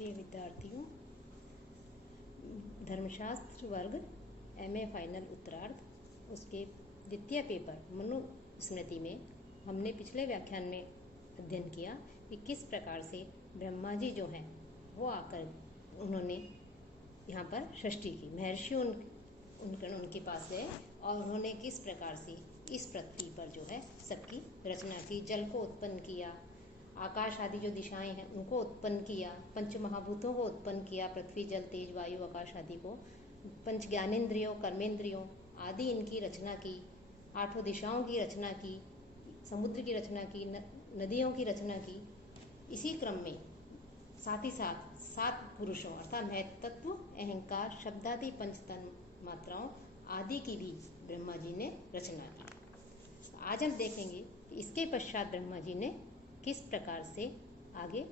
प्रिय विद्यार्थियों, धर्मशास्त्र वर्ग एमए फाइनल उत्तरार्ध उसके द्वितीय पेपर मनुस्मृति में हमने पिछले व्याख्यान में अध्ययन किया कि किस प्रकार से ब्रह्मा जी जो हैं वो आकर उन्होंने यहाँ पर सृष्टि की। महर्षि उनके पास गए और उन्होंने किस प्रकार से इस पृथ्वी पर जो है सबकी रचना की, जल को उत्पन्न किया, आकाश आदि जो दिशाएं हैं उनको उत्पन्न किया, पंच महाभूतों को उत्पन्न किया, पृथ्वी जल तेज वायु आकाश आदि को, पंच ज्ञानेंद्रियों कर्मेंद्रियों आदि इनकी रचना की, आठों दिशाओं की रचना की, समुद्र की रचना की, नदियों की रचना की। इसी क्रम में साथ ही साथ 7 पुरुषों अर्थात महत्त्व, अहंकार, शब्दादि पंच तन मात्राओं आदि की भी ब्रह्मा जी ने रचना की। आज हम देखेंगे कि इसके पश्चात ब्रह्मा जी ने किस प्रकार से आगे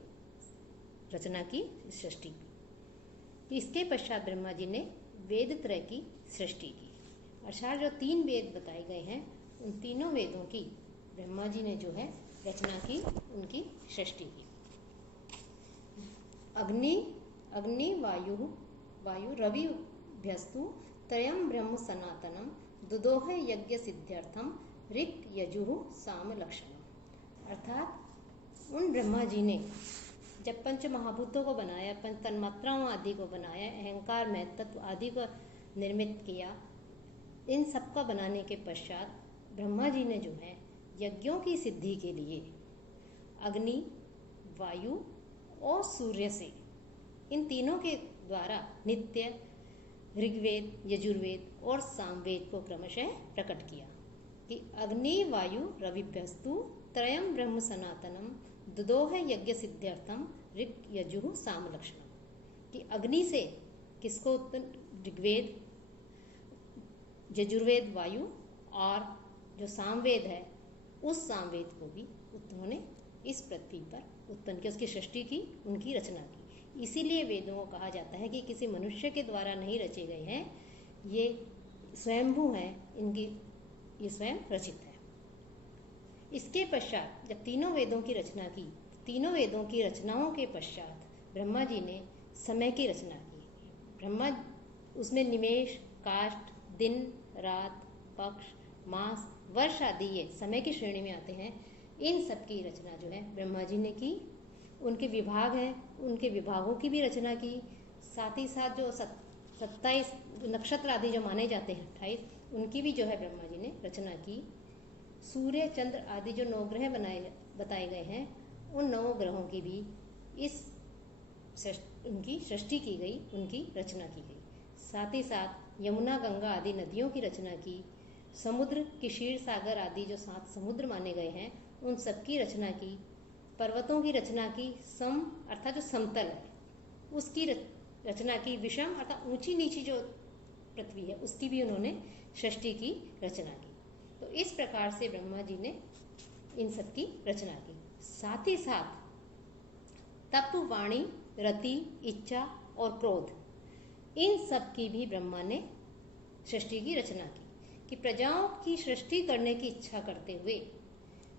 रचना की, सृष्टि की। इसके पश्चात ब्रह्मा जी ने वेद त्रय की सृष्टि की, अर्थात जो 3 वेद बताए गए हैं उन तीनों वेदों की ब्रह्मा जी ने जो है रचना की, उनकी सृष्टि की। अग्नि वायु रविभ्यस्तु त्रयं ब्रह्म सनातनम दुदोह यज्ञ सिद्ध्यर्थम ऋक् यजुः साम लक्षणम। अर्थात उन ब्रह्मा जी ने जब पंच महाभूतों को बनाया, पंच तन्मात्राओं आदि को बनाया, अहंकार महत्त्व आदि को निर्मित किया, इन सब का बनाने के पश्चात ब्रह्मा जी ने जो है यज्ञों की सिद्धि के लिए अग्नि, वायु और सूर्य से, इन तीनों के द्वारा नित्य ऋग्वेद, यजुर्वेद और सामवेद को क्रमशः प्रकट किया कि अग्नि वायु रविभ्यस्तु त्रयं ब्रह्म सनातनम दुदोह यज्ञ सिद्ध्यर्थम ऋक् यजुः साम लक्षणम। कि अग्नि से किसको उत्पन्न, ऋग्वेद, यजुर्वेद, वायु और जो सामवेद है उस सामवेद को भी उन्होंने इस पृथ्वी पर उत्पन्न किया, उसकी सृष्टि की, उनकी रचना की। इसीलिए वेदों को कहा जाता है कि किसी मनुष्य के द्वारा नहीं रचे गए हैं, ये स्वयंभू हैं, इनकी ये स्वयं रचित है। इसके पश्चात जब तीनों वेदों की रचना की, तीनों वेदों की रचनाओं के पश्चात ब्रह्मा जी ने समय की रचना की। ब्रह्मा उसमें निमेष, काष्ठ, दिन, रात, पक्ष, मास, वर्ष आदि ये समय की श्रेणी में आते हैं। इन सब की रचना जो है ब्रह्मा जी ने की। उनके विभाग हैं, उनके विभागों की भी रचना की। साथ ही साथ जो 27 नक्षत्र आदि जो माने जाते हैं 28, उनकी भी जो है ब्रह्मा जी ने रचना की। सूर्य, चंद्र आदि जो 9 ग्रह बताए गए हैं, उन 9 ग्रहों की भी उनकी सृष्टि की गई, उनकी रचना की गई। साथ ही साथ यमुना, गंगा आदि नदियों की रचना की। समुद्र, क्षीर सागर आदि जो 7 समुद्र माने गए हैं, उन सब की रचना की। पर्वतों की रचना की। सम अर्थात जो समतल है उसकी रचना की। विषम अर्थात ऊंची नीची जो पृथ्वी है उसकी भी उन्होंने सृष्टि की, रचना की। तो इस प्रकार से ब्रह्मा जी ने इन सब की रचना की। साथ ही साथ तप, वाणी, रति, इच्छा और क्रोध, इन सब की भी ब्रह्मा ने सृष्टि की रचना की। कि प्रजाओं की सृष्टि करने की इच्छा करते हुए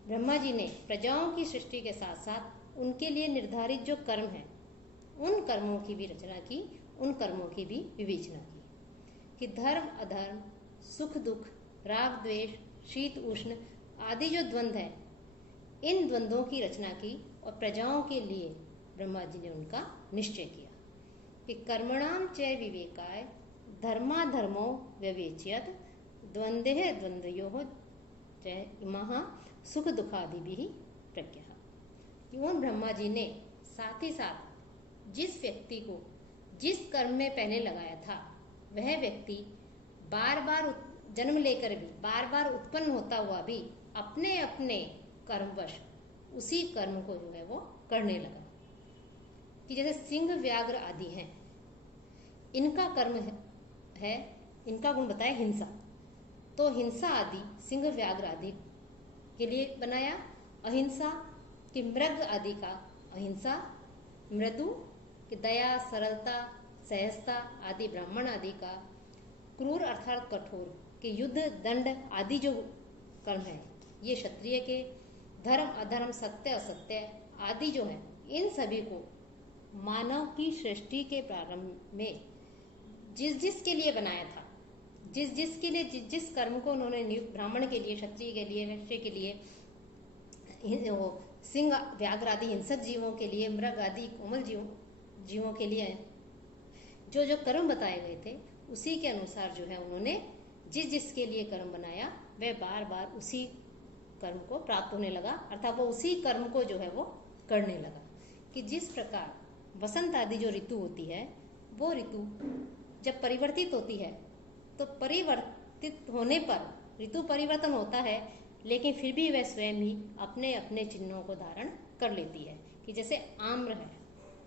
ब्रह्मा जी ने प्रजाओं की सृष्टि के साथ साथ उनके लिए निर्धारित जो कर्म हैं उन कर्मों की भी रचना की, उन कर्मों की भी विवेचना की। कि धर्म अधर्म, सुख दुख, राग द्वेष, शीत उष्ण आदि जो द्वंद्व है, इन द्वंद्वों की रचना की और प्रजाओं के लिए ब्रह्मा जी ने उनका निश्चय किया। कि कर्मणाम च विवेकाय धर्माधर्मो व्यवेच्यत द्वंद्वे द्वंद्वयोः च इमः सुख दुखादि भी प्रज्ञा। कि उन ब्रह्मा जी ने साथ ही साथ जिस व्यक्ति को जिस कर्म में पहले लगाया था, वह व्यक्ति बार बार जन्म लेकर भी, बार बार उत्पन्न होता हुआ भी अपने अपने कर्मवश उसी कर्म को जो है वो करने लगा। कि जैसे सिंह, व्याघ्र आदि हैं, इनका कर्म है, इनका गुण बताया हिंसा, तो हिंसा आदि सिंह, व्याघ्र आदि के लिए बनाया। अहिंसा कि मृग आदि का अहिंसा, मृदु कि दया, सरलता, सहजता आदि ब्राह्मण आदि का, क्रूर अर्थात कठोर कि युद्ध, दंड आदि जो कर्म है ये क्षत्रिय के, धर्म अधर्म, सत्य असत्य आदि जो है इन सभी को मानव की सृष्टि के प्रारंभ में जिस के लिए बनाया था, जिसके लिए जिस कर्म को उन्होंने नियुक्त, ब्राह्मण के लिए, क्षत्रिय के लिए, वैश्य के लिए, सिंह व्याघ्र आदि हिंसक जीवों के लिए, मृग आदि कोमल जीवों के लिए जो जो कर्म बताए गए थे, उसी के अनुसार जो है उन्होंने जिसके लिए कर्म बनाया, वह बार बार उसी कर्म को प्राप्त होने लगा, अर्थात वो उसी कर्म को जो है वो करने लगा। कि जिस प्रकार वसंत आदि जो ऋतु होती है, वो ऋतु जब परिवर्तित होती है तो परिवर्तित होने पर ऋतु परिवर्तन होता है, लेकिन फिर भी वह स्वयं ही अपने अपने चिन्हों को धारण कर लेती है। कि जैसे आम्र है,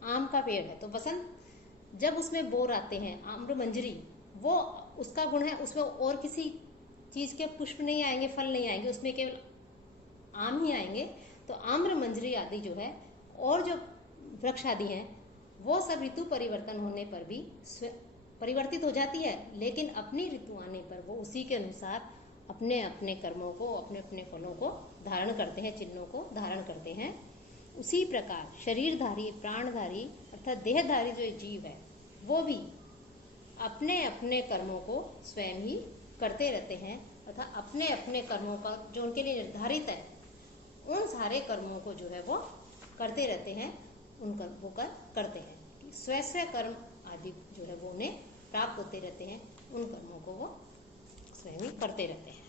आम का पेड़ है, तो वसंत जब उसमें बोर आते हैं, आम्र मंजरी, वो उसका गुण है, उसमें और किसी चीज के पुष्प नहीं आएंगे, फल नहीं आएंगे, उसमें केवल आम ही आएंगे। तो आम्र मंजरी आदि जो है और जो वृक्ष आदि हैं, वो सब ऋतु परिवर्तन होने पर भी परिवर्तित हो जाती है, लेकिन अपनी ऋतु आने पर वो उसी के अनुसार अपने अपने कर्मों को, अपने अपने फलों को धारण करते हैं, चिन्हों को धारण करते हैं। उसी प्रकार शरीरधारी, प्राणधारी अर्थात देहधारी जो जीव है, वो भी अपने अपने कर्मों को स्वयं ही करते रहते हैं, अर्थात अपने अपने कर्मों का जो उनके लिए निर्धारित है, उन सारे कर्मों को जो है वो करते रहते हैं, उन कर्मों का करते हैं। स्व कर्म आदि जो है वो उन्हें प्राप्त होते रहते हैं, उन कर्मों को वो स्वयं ही करते रहते हैं।